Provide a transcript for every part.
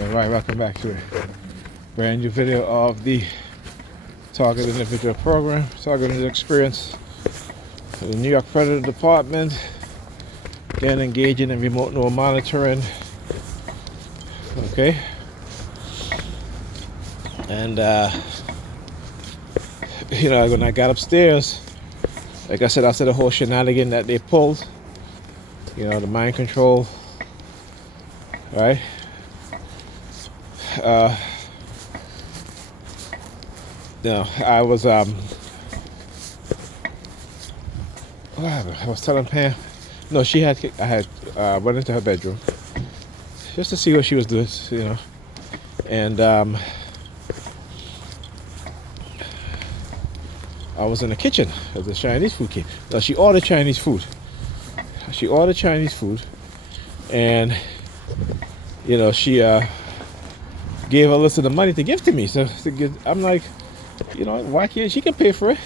Alright, welcome back to a brand new video of the Target Individual Program, Targeted Experience for the New York Predator Department. Again, engaging in remote neural monitoring. Okay. And, when I got upstairs, like I said, after the whole shenanigan that they pulled, the mind control, right? I was what happened? I was telling Pam. No, I went into her bedroom just to see what she was doing, and I was in the kitchen as the Chinese food came. No, she ordered Chinese food. And she gave a list of the money to give to me. So I'm like, why can't she can pay for it?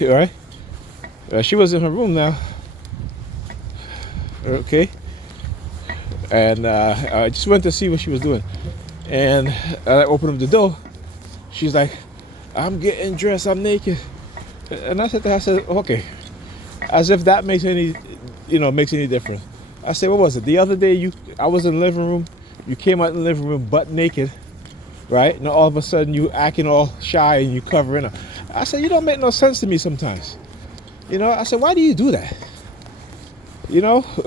Right? She was in her room now. Okay. And I just went to see what she was doing. And I opened up the door. She's like, I'm getting dressed, I'm naked. And I said to her, okay. As if that makes any difference. I said, what was it? The other day I was in the living room. You came out in the living room butt naked, right? And all of a sudden you acting all shy and you covering up. I said, you don't make no sense to me sometimes. I said, why do you do that?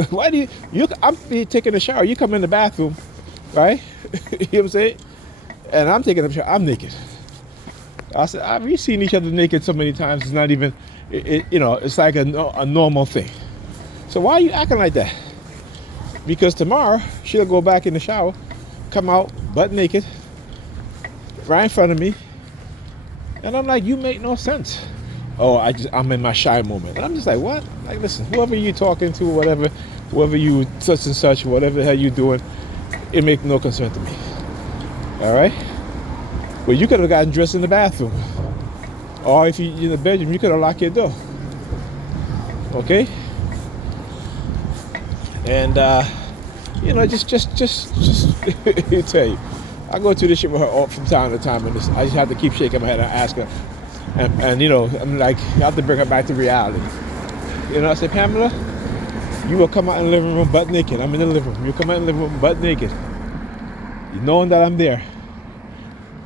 Why do I'm taking a shower, you come in the bathroom, right? You know what I'm saying? And I'm taking a shower, I'm naked. I said, we've seen each other naked so many times, it's not even, it's like a normal thing. So why are you acting like that? Because tomorrow, she'll go back in the shower, come out butt naked, right in front of me. And I'm like, you make no sense. Oh, I'm in my shy moment. And I'm just like, what? Like, listen, whoever you talking to, whoever you such and such, whatever the hell you doing, it makes no concern to me. All right? Well, you could have gotten dressed in the bathroom. Or if you're in the bedroom, you could have locked your door. Okay? And, just I tell you, I go through this shit with her from time to time, and I just have to keep shaking my head and ask her. And I'm like, you have to bring her back to reality. I say, Pamela, you will come out in the living room butt naked. I'm in the living room. You come out in the living room butt naked. You knowing that I'm there.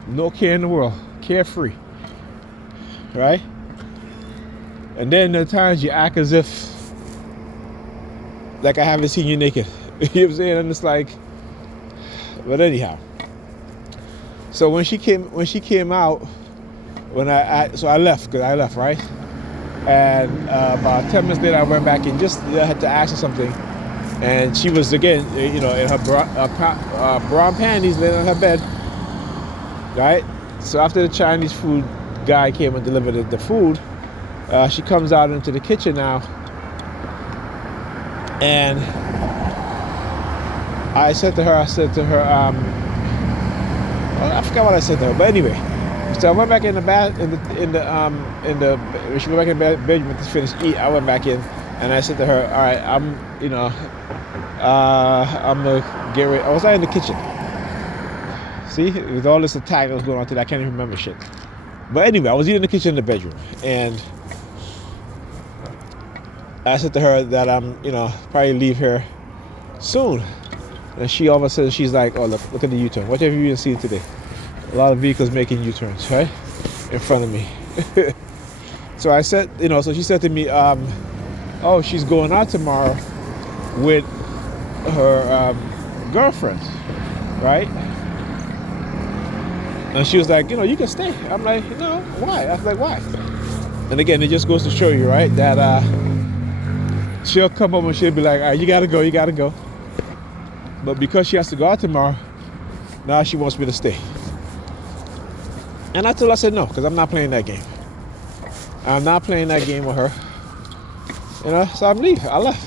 No care in the world. Carefree. Right? And then there are times you act as if like I haven't seen you naked. You know what I'm saying? And it's like, but anyhow. So when she came out, I left, right? And about 10 minutes later, I went back and I had to ask her something. And she was again, in her brown panties laying on her bed, right? So after the Chinese food guy came and delivered the food, she comes out into the kitchen now. And I said to her, I forgot what I said to her, but anyway. So I went back in the when she went back in the bedroom to finish eat, I went back in and I said to her, all right, I'm gonna get ready. I was out in the kitchen. See, with all this attack that was going on today, I can't even remember shit. But anyway, I was eating in the kitchen in the bedroom, and I said to her that I'm, probably leave here soon. And she all of a sudden, she's like, oh, look at the U-turn. What have you been seeing today? A lot of vehicles making U-turns, right? In front of me. So I said, so she said to me, oh, she's going out tomorrow with her girlfriend, right? And she was like, you can stay. I'm like, no, why? I was like, why? And again, it just goes to show you, right, that she'll come home and she'll be like, all right, you gotta go. But because she has to go out tomorrow, now she wants me to stay. And I told her, I said no, because I'm not playing that game. I'm not playing that game with her. So I'm leaving. I left.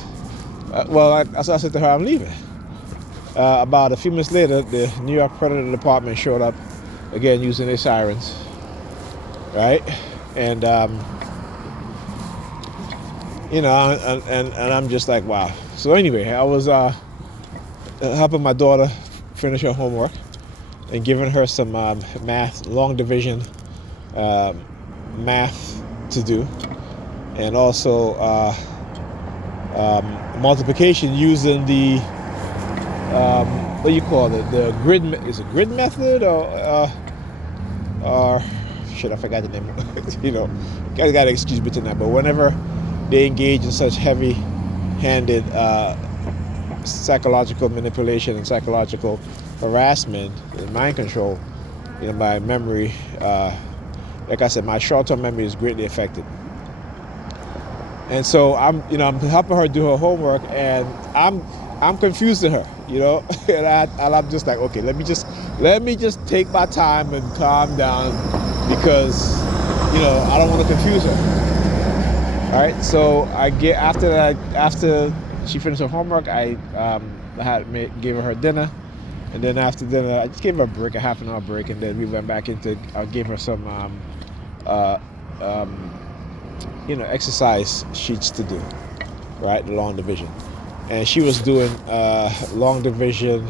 I said to her, I'm leaving. About a few minutes later, the New York Predator Department showed up, again, using their sirens. Right? And and I'm just like, wow. So anyway, I was helping my daughter finish her homework and giving her some math, long division math to do, and also multiplication using the what do you call it? The grid. Is it grid method or shit? I forgot the name. You know, guys got to excuse me tonight. But whenever they engage in such heavy-handed psychological manipulation and psychological harassment and mind control, you know, my memory, like I said, my short-term memory is greatly affected. And so I'm helping her do her homework, and I'm confusing her, you know, and I'm just like, okay, let me just take my time and calm down, because, you know, I don't want to confuse her. All right, so I get after she finished her homework, I gave her dinner, and then after dinner I just gave her a break, a half an hour break, and then we went back into. I gave her some exercise sheets to do, right? The long division, and she was doing long division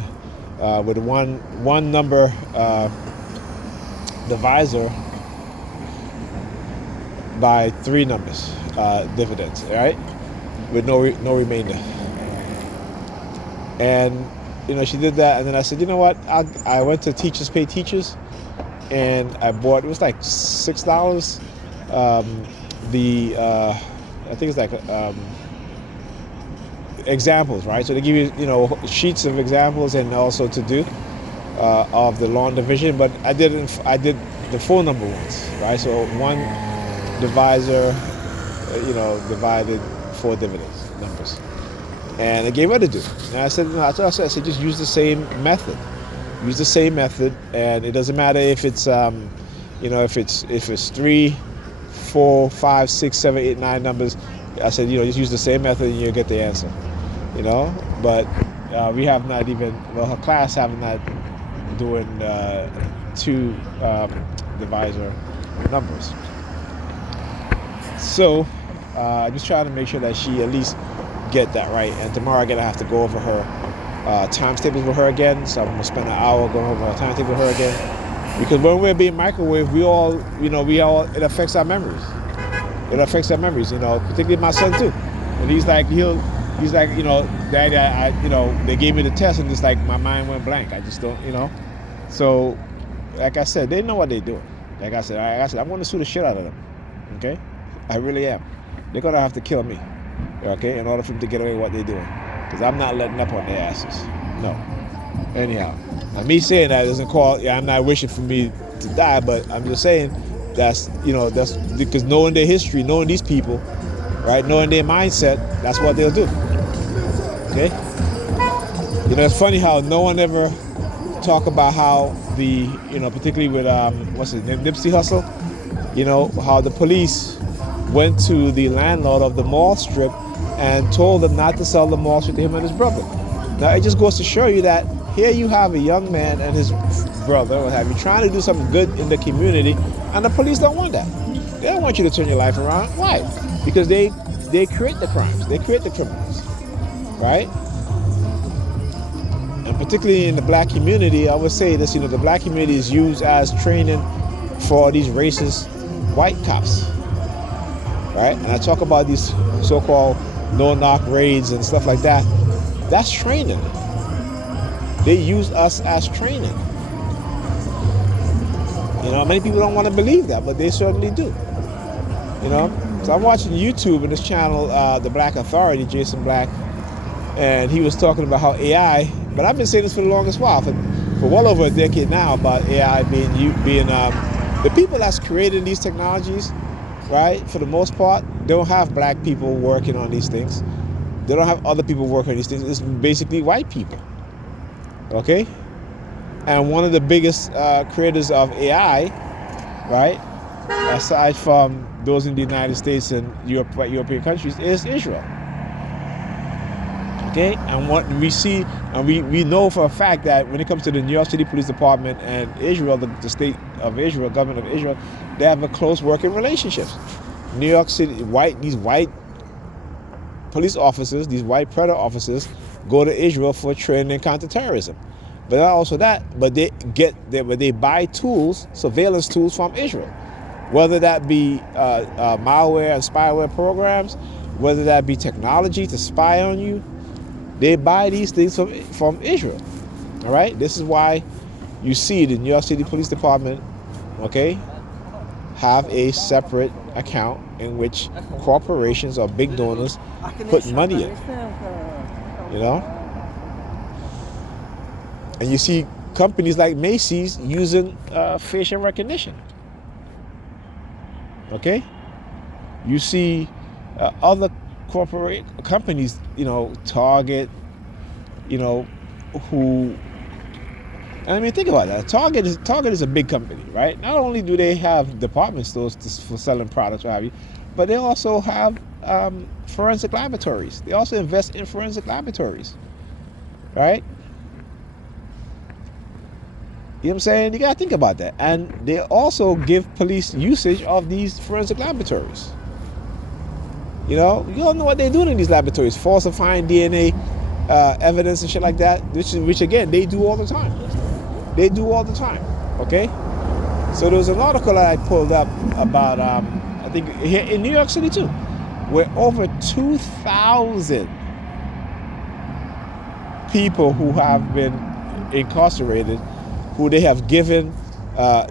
with one number divisor by 3 numbers dividends, right? With no remainder. And you know, she did that, and then I said, you know what? I went to Teachers Pay Teachers, and I bought, it was like $6. I think it's like examples, right? So they give you, you know, sheets of examples and also to do of the long division, but I did the 4 number ones, right? So one divisor, you know, divided 4 dividends numbers, and I gave her to do. And I said, I said, just use the same method. Use the same method, and it doesn't matter if it's you know, if it's 3, 4, 5, 6, 7, 8, 9 numbers. I said, you know, just use the same method and you'll get the answer. You know, but we have not even, well, her class have not doing 2 divisor numbers. So I'm just trying to make sure that she at least get that right. And tomorrow I'm gonna have to go over her times tables with her again. So I'm gonna spend an hour going over her times table with her again. Because when we're being microwaved, it affects our memories. It affects our memories, you know, particularly my son too. And he's like, you know, Daddy, you know, they gave me the test, and it's like my mind went blank. I just don't, you know. So, like I said, they know what they're doing. Like I said, I'm going to sue the shit out of them. Okay, I really am. They're gonna have to kill me, okay, in order for them to get away with what they're doing. Because I'm not letting up on their asses. No. Anyhow, now me saying that doesn't call. Yeah, I'm not wishing for me to die, but I'm just saying that's because knowing their history, knowing these people, right, knowing their mindset, that's what they'll do. Okay. You know, it's funny how no one ever talk about how particularly with what's his name, Nipsey Hussle. You know, how the police went to the landlord of the mall strip and told them not to sell the mall strip to him and his brother. Now it just goes to show you that here you have a young man and his brother, what have you, trying to do something good in the community, and the police don't want that. They don't want you to turn your life around. Why? Because they create the crimes, they create the criminals, right? And particularly in the black community, I would say this, you know, the black community is used as training for these racist white cops, right? And I talk about these so-called no-knock raids and stuff like that. That's training. They use us as training. You know, many people don't want to believe that, but they certainly do. You know, so I'm watching YouTube and this channel, The Black Authority, Jason Black, and he was talking about how AI, but I've been saying this for the longest while, for well over a decade now, about AI being the people that's creating these technologies, right, for the most part, don't have black people working on these things. They don't have other people working on these things. It's basically white people, okay? And one of the biggest creators of AI, right, aside from those in the United States and European countries, is Israel. Okay, and what we see, and we know for a fact that when it comes to the New York City Police Department and Israel, the state of Israel, government of Israel, they have a close working relationship. New York City, these white police officers, these white Predator officers, go to Israel for training in counterterrorism. But not also that, but they buy tools, surveillance tools from Israel, whether that be malware and spyware programs, whether that be technology to spy on you. They buy these things from Israel. All right. This is why you see the New York City Police Department, okay, have a separate account in which corporations or big donors put money in. You know? And you see companies like Macy's using facial recognition. Okay? You see other corporate companies, Target, who, I mean, think about that. Target is a big company, right? Not only do they have department stores for selling products, what have you, but they also have forensic laboratories. They also invest in forensic laboratories, right? You know what I'm saying? You gotta think about that. And they also give police usage of these forensic laboratories. You all know what they're doing in these laboratories, falsifying DNA evidence and shit like that, which again, they do all the time. They do all the time, okay? So there was an article that I pulled up about, I think here in New York City too, where over 2,000 people who have been incarcerated, who they have given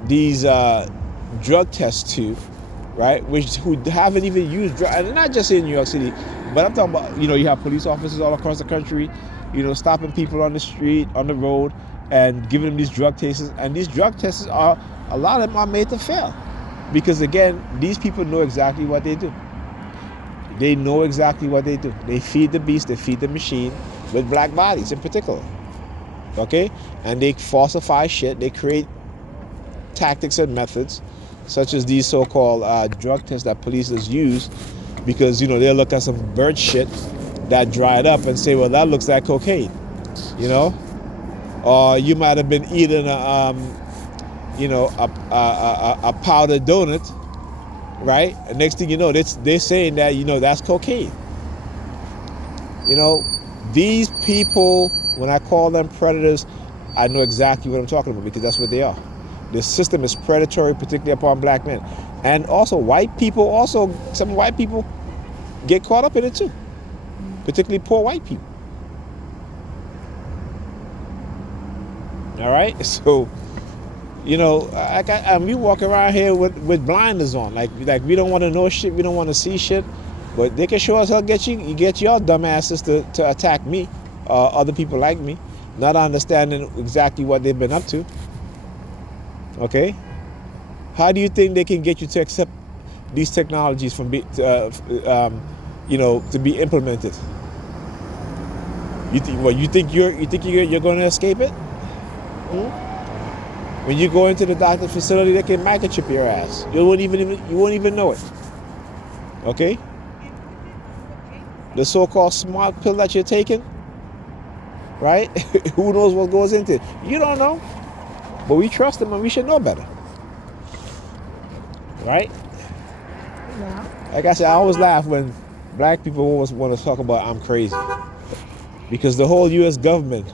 these drug tests to, right? Who haven't even used drugs, and not just in New York City, but I'm talking about, you have police officers all across the country, stopping people on the street, on the road, and giving them these drug tests. And these drug tests a lot of them are made to fail. Because again, these people know exactly what they do. They know exactly what they do. They feed the beast, they feed the machine with black bodies in particular. Okay? And they falsify shit. They create tactics and methods, such as these so-called drug tests that police use, because, they'll look at some bird shit that dried up and say, well, that looks like cocaine, Or you might have been eating a powdered donut, right? And next thing you know, they're saying that, that's cocaine. These people, when I call them predators, I know exactly what I'm talking about, because that's what they are. The system is predatory, particularly upon black men. And also some white people get caught up in it too. Particularly poor white people. All right? So, we walk around here with blinders on. Like we don't want to know shit, we don't want to see shit. But they can sure as hell get your dumb asses to attack me, other people like me, not understanding exactly what they've been up to. Okay? How do you think they can get you to accept these technologies to be implemented? You think you're going to escape it? When you go into the doctor's facility, they can microchip your ass. You won't even know it. Okay? The so-called smart pill that you're taking, right? Who knows what goes into it? You don't know. But we trust them, and we should know better. Right? Yeah. Like I said, I always laugh when black people always want to talk about I'm crazy. Because the whole U.S. government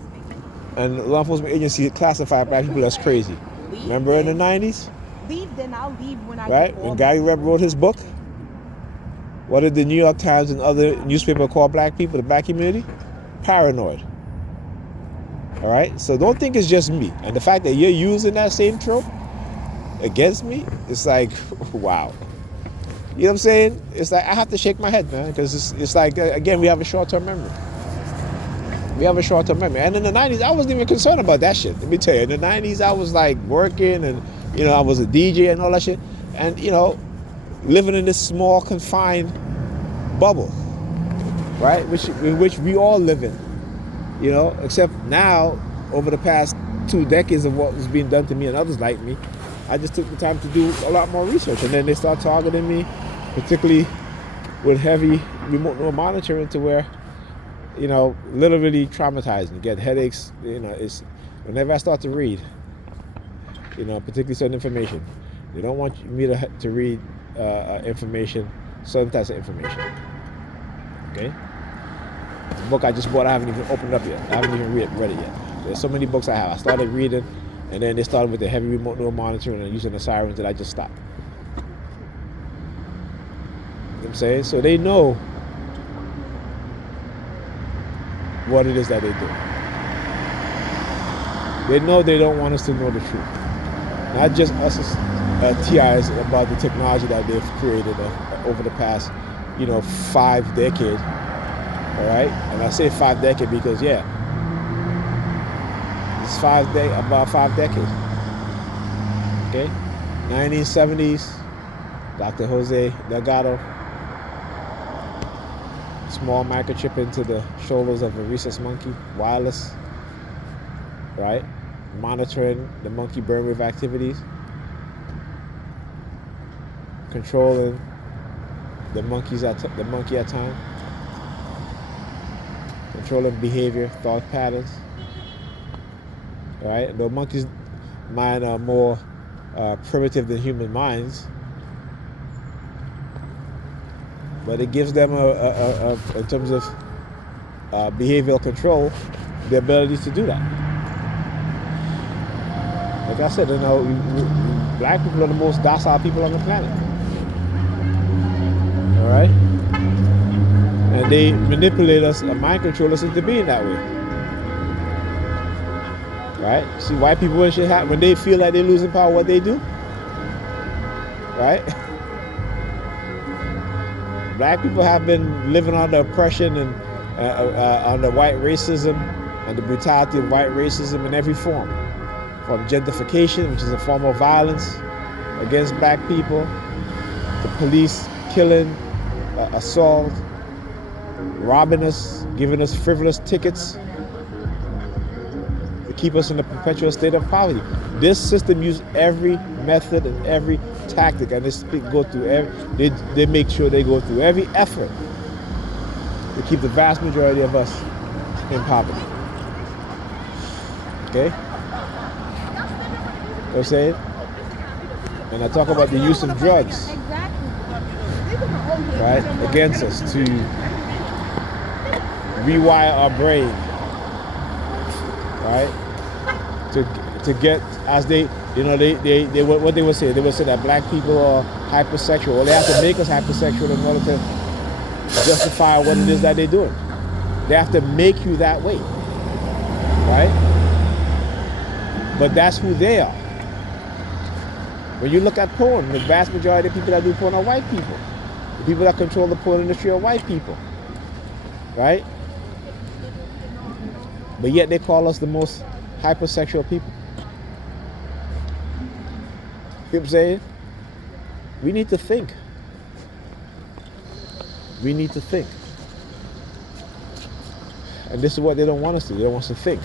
and law enforcement agency classify black people as crazy. Remember in the 90s? Leave, then I'll leave when I right? When Gary Webb wrote his book, what did the New York Times and other newspapers call black people, the black community? Paranoid. All right? So don't think it's just me. And the fact that you're using that same trope against me, it's like, wow. You know what I'm saying? It's like, I have to shake my head, man, because it's like, again, we have a short-term memory. We have a short-term memory. And in the 90s, I wasn't even concerned about that shit. Let me tell you, in the 90s, I was like working and, I was a DJ and all that shit. And, living in this small, confined bubble, right? In which we all live in, except now, over the past 2 decades of what was being done to me and others like me, I just took the time to do a lot more research. And then they start targeting me, particularly with heavy remote neural monitoring, to where, literally traumatizing. Get headaches, it's whenever I start to read, particularly certain information. They don't want me to read information, certain types of information. Okay? The book I just bought, I haven't even opened up yet. I haven't even read it yet. There's so many books I have. I started reading, and then they started with the heavy remote neural monitoring and using the sirens that I just stopped. You know what I'm saying? So they know what it is that they do. They know they don't want us to know the truth. Not just us as TIs about the technology that they've created over the past, 5 decades. All right? And I say 5 decades because, it's about 5 decades. Okay? 1970s, Dr. Jose Delgado, small microchip into the shoulders of a rhesus monkey, wireless, right? Monitoring the monkey brainwave activities, controlling the monkey at time, controlling behavior, thought patterns. Right? The monkeys' mind are more primitive than human minds, but it gives them in terms of behavioral control, the ability to do that. Like I said, black people are the most docile people on the planet. All right? And they manipulate us and mind control us into being that way. Right? See, white people, when they feel like they're losing power, what they do? Right? Black people have been living under oppression and under white racism and the brutality of white racism in every form. From gentrification, which is a form of violence against black people, to police killing, assault, robbing us, giving us frivolous tickets to keep us in a perpetual state of poverty. This system uses every method and every tactic, and they make sure they go through every effort to keep the vast majority of us in poverty. Okay? You know what I'm saying? And I talk about the use of drugs, right, against us to rewire our brain, right, to get, as they what they would say that black people are hypersexual. Well, they have to make us hypersexual in order to justify what it is that they're doing. They have to make you that way, right? But that's who they are. When you look at porn, the vast majority of people that do porn are white people. The people that control the porn industry are white people, right? But yet they call us the most hypersexual people. You know what I'm saying? We need to think. We need to think. And this is what they don't want us to do. They don't want us to think.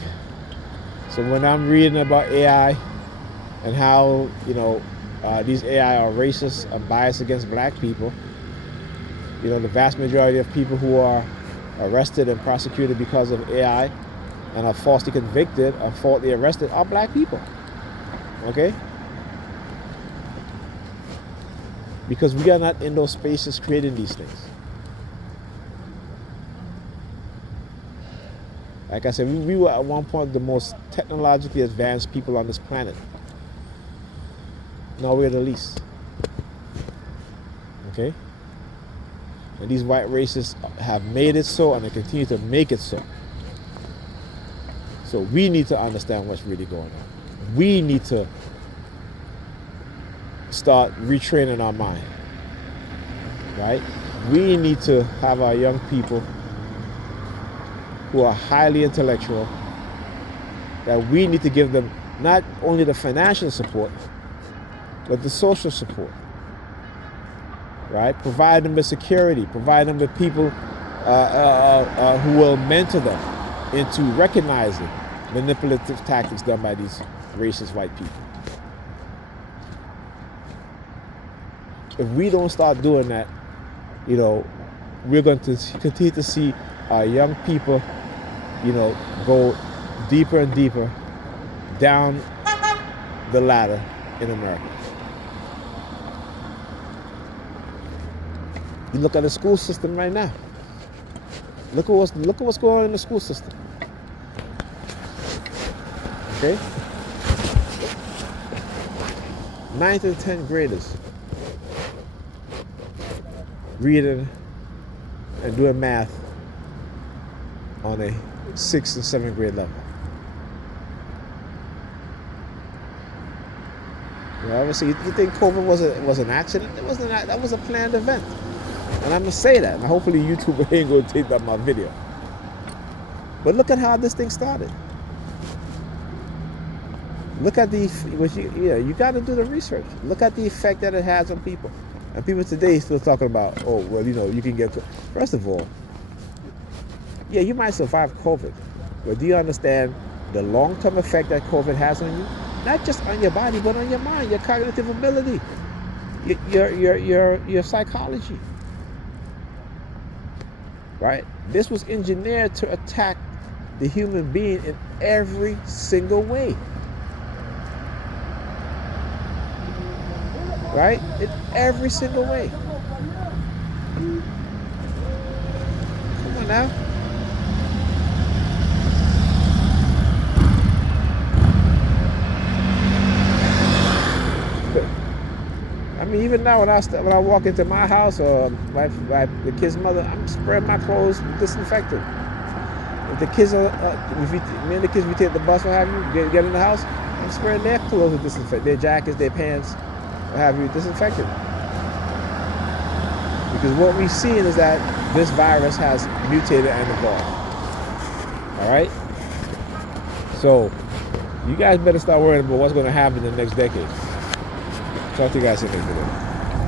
So when I'm reading about AI and how, these AI are racist and biased against black people, the vast majority of people who are arrested and prosecuted because of AI and are falsely convicted and falsely arrested are black people. Okay? Because we are not in those spaces creating these things. Like I said, we were at one point the most technologically advanced people on this planet. Now we're the least. Okay? And these white racists have made it so, and they continue to make it so. So we need to understand what's really going on. We need to start retraining our mind. Right? We need to have our young people who are highly intellectual, that we need to give them not only the financial support, but the social support, right? Provide them with security, provide them with people who will mentor them into recognizing manipulative tactics done by these racist white people. If we don't start doing that, we're going to continue to see our young people, go deeper and deeper down the ladder in America. You look at the school system right now. Look at what's going on in the school system. Okay? 9th and 10th graders reading and doing math on a 6th and 7th grade level. You know, obviously, you think COVID was an accident? It wasn't. That was a planned event, and I'm gonna say that. And hopefully, YouTube ain't gonna take up my video. But look at how this thing started. Look at you got to do the research. Look at the effect that it has on people. And people today still talking about, oh, well, you can get. First of all, yeah, you might survive COVID, but do you understand the long-term effect that COVID has on you? Not just on your body, but on your mind, your cognitive ability, your psychology. Right? This was engineered to attack the human being in every single way. Right? In every single way. Come on now. I mean, even now when I walk into my house or the kid's mother, I'm spraying my clothes with disinfectant. If the kids me and the kids, we take the bus, what have you, get in the house, I'm spraying their clothes with disinfectant, their jackets, their pants, what have you, disinfectant. Because what we've seen is that this virus has mutated and evolved. All right? So, you guys better start worrying about what's going to happen in the next decade. Talk to you guys in the next video.